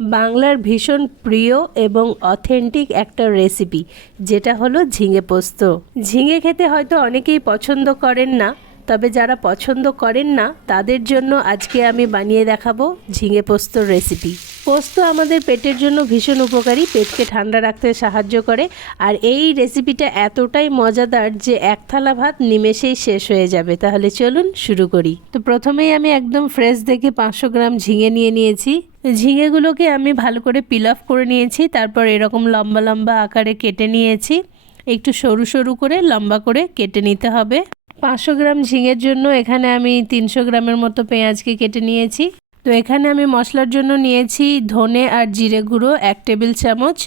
বাংলার ভীষণ প্রিয় এবং অথেন্টিক একটা রেসিপি যেটা হলো ঝিঙে পোস্ত। ঝিঙে খেতে হয়তো অনেকেই পছন্দ করেন না, তবে যারা পছন্দ করেন না, তাদের জন্য আজকে আমি বানিয়ে দেখাবো ঝিঙে পোস্তর রেসিপি পোস্ত আমাদের পেটের জন্য ভীষণ উপকারী, পেটকে ঠান্ডা রাখতে সাহায্য করে। আর এই রেসিপিটা এতটাই মজাদার যে এক থালা ভাত নিমেষেই শেষ হয়ে যাবে। তাহলে চলুন শুরু করি। তো প্রথমেই আমি একদম ফ্রেশ দেখে পাঁচশো গ্রাম ঝিঙে নিয়ে নিয়েছি। ঝিঙেগুলোকে আমি ভালো করে পিল অফ করে নিয়েছি, তারপর এরকম লম্বা লম্বা আকারে কেটে নিয়েছি। একটু সরু সরু করে লম্বা করে কেটে নিতে হবে। পাঁচশো গ্রাম ঝিঙের জন্য এখানে আমি তিনশো গ্রামের মতো পেঁয়াজকে কেটে নিয়েছি। তো এখানে আমি মশলার জন্য নিয়েছি ধনে আর জিরে গুঁড়ো, এক টেবিল চামচ।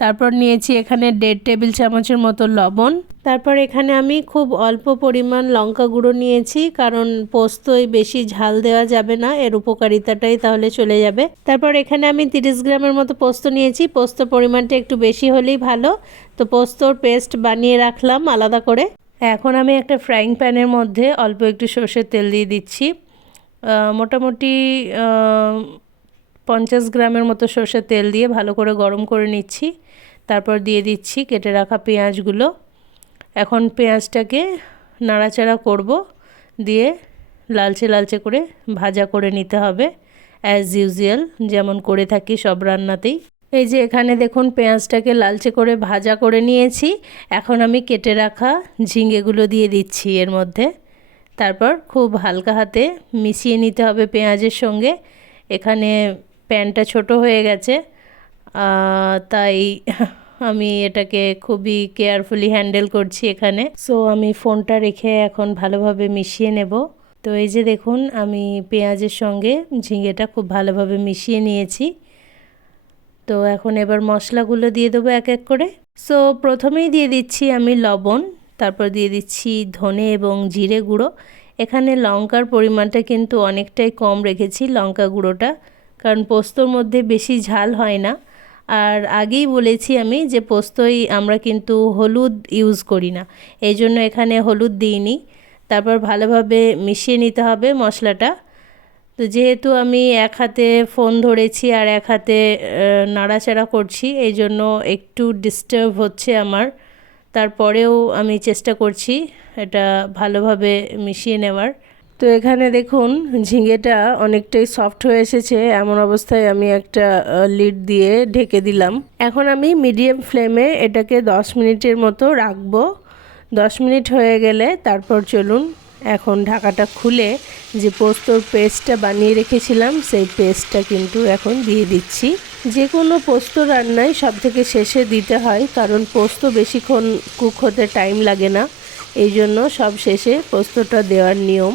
তারপর নিয়েছি এখানে দেড় টেবিল চামচের মতো লবণ। তারপর এখানে আমি খুব অল্প পরিমাণ লঙ্কা গুঁড়ো নিয়েছি, কারণ পোস্তই বেশি ঝাল দেওয়া যাবে না, এর উপকারিতাটাই তাহলে চলে যাবে। তারপর এখানে আমি তিরিশ গ্রামের মতো পোস্ত নিয়েছি, পোস্ত পরিমাণটা একটু বেশি হলেই ভালো। তো পোস্তর পেস্ট বানিয়ে রাখলাম আলাদা করে। এখন আমি একটা ফ্রাইং প্যানের মধ্যে অল্প একটু সর্ষের তেল দিয়ে দিচ্ছি। মোটামুটি পঞ্চাশ গ্রামের মতো সর্ষের তেল দিয়ে ভালো করে গরম করে নিচ্ছি। তারপর দিয়ে দিচ্ছি কেটে রাখা পেঁয়াজগুলো। এখন পেঁয়াজটাকে নাড়াচাড়া করব, দিয়ে লালচে লালচে করে ভাজা করে নিতে হবে অ্যাজ ইউজুয়াল যেমন করে থাকি সব রান্নাতেই। এই যে এখানে দেখুন পেঁয়াজটাকে লালচে করে ভাজা করে নিয়েছি। এখন আমি কেটে রাখা ঝিঙ্গেগুলো দিয়ে দিচ্ছি এর মধ্যে। তারপর খুব হালকা হাতে মিশিয়ে নিতে হবে পেঁয়াজের সঙ্গে। এখানে প্যানটা ছোট হয়ে গেছে। তাই আমি এটাকে খুবই কেয়ারফুলি হ্যান্ডেল করছি এখানে। সো আমি ফোনটা রেখে এখন ভালোভাবে মিশিয়ে নেব। তো এই যে দেখুন, আমি পেঁয়াজের সঙ্গে ঝিঙেটা খুব ভালোভাবে মিশিয়ে নিয়েছি। তো এখন এবার মশলাগুলো দিয়ে দেবো এক এক করে। সো প্রথমেই দিয়ে দিচ্ছি আমি লবণ। তারপর দিয়ে দিচ্ছি ধনে এবং জিরে গুঁড়ো। এখানে লঙ্কার পরিমাণটা কিন্তু অনেকটাই কম রেখেছি লঙ্কা গুঁড়োটা, কারণ পোস্তর মধ্যে বেশি ঝাল হয় না। আর আগেই বলেছি আমি যে পোস্তই আমরা কিন্তু হলুদ ইউজ করি না, এই জন্য এখানে হলুদ দিইনি। তারপর ভালোভাবে মিশিয়ে নিতে হবে মশলাটা। তো যেহেতু আমি এক হাতে ফোন ধরেছি আর এক হাতে নাড়াচাড়া করছি, এই জন্য একটু ডিস্টার্ব হচ্ছে আমার। তারপরেও আমি চেষ্টা করছি এটা ভালোভাবে মিশিয়ে নেওয়ার। তো এখানে দেখুন, ঝিঙেটা অনেকটাই সফট হয়ে এসেছে। এমন অবস্থায় আমি একটা লিড দিয়ে ঢেকে দিলাম। এখন আমি মিডিয়াম ফ্লেমে এটাকে দশ মিনিটের মতো রাখব। দশ মিনিট হয়ে গেলে তারপর চলুন, এখন ঢাকাটা খুলে যে পোস্তর পেস্টটা বানিয়ে রেখেছিলাম, সেই পেস্টটা কিন্তু এখন দিয়ে দিচ্ছি। যে কোনো পোস্ত রান্নায় সব থেকে শেষে দিতে হয়, কারণ পোস্ত বেশিক্ষণ কুক হতে টাইম লাগে না। এই জন্য সব শেষে পোস্তটা দেওয়ার নিয়ম।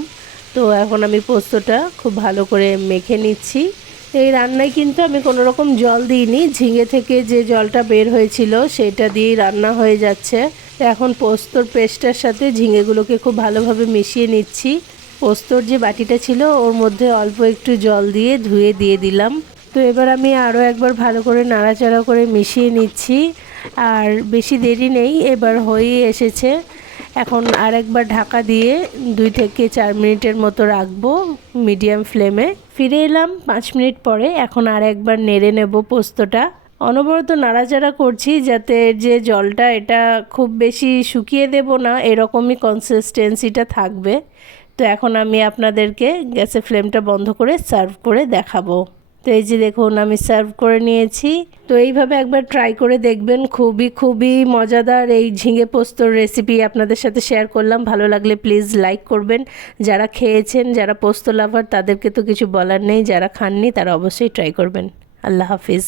তো এখন আমি পোস্তটা খুব ভালো করে মেখে নিচ্ছি। এই রান্নায় কিন্তু আমি কোনো রকম জল দিইনি। ঝিঙে থেকে যে জলটা বের হয়েছিল, সেটা দিয়েই রান্না হয়ে যাচ্ছে। এখন পোস্তর পেস্টটার সাথে ঝিঙেগুলোকে খুব ভালোভাবে মিশিয়ে নিচ্ছি। পোস্তর যে বাটিটা ছিল, ওর মধ্যে অল্প একটু জল দিয়ে ধুয়ে দিয়ে দিলাম। তো এবার আমি আরও একবার ভালো করে নাড়াচাড়া করে মিশিয়ে নিচ্ছি। আর বেশি দেরি নেই, এবার হয়েই এসেছে। এখন আর একবার ঢাকা দিয়ে দুই থেকে চার মিনিটের মতো রাখব মিডিয়াম ফ্লেমে। ফিরে এলাম পাঁচ মিনিট পরে, এখন আর একবার নেড়ে নেব পোস্তটা। অনবরত নাড়াচাড়া করছি যাতে যে জলটা এটা খুব বেশি শুকিয়ে দেব না, এরকমই কনসিস্টেন্সিটা থাকবে। তো এখন আমি আপনাদেরকে গ্যাসের ফ্লেমটা বন্ধ করে সার্ভ করে দেখাবো। তো এই যে দেখুন, আমি সার্ভ করে নিয়েছি। তো এইভাবে একবার ট্রাই করে দেখবেন, খুবই খুবই মজাদার এই ঝিঙে পোস্তর রেসিপি আপনাদের সাথে শেয়ার করলাম। ভালো লাগলে প্লিজ লাইক করবেন। যারা খেয়েছেন, যারা পোস্ত লাভার তাদেরকে তো কিছু বলার নেই, যারা খাননি, তারা অবশ্যই ট্রাই করবেন। আল্লাহ হাফিজ।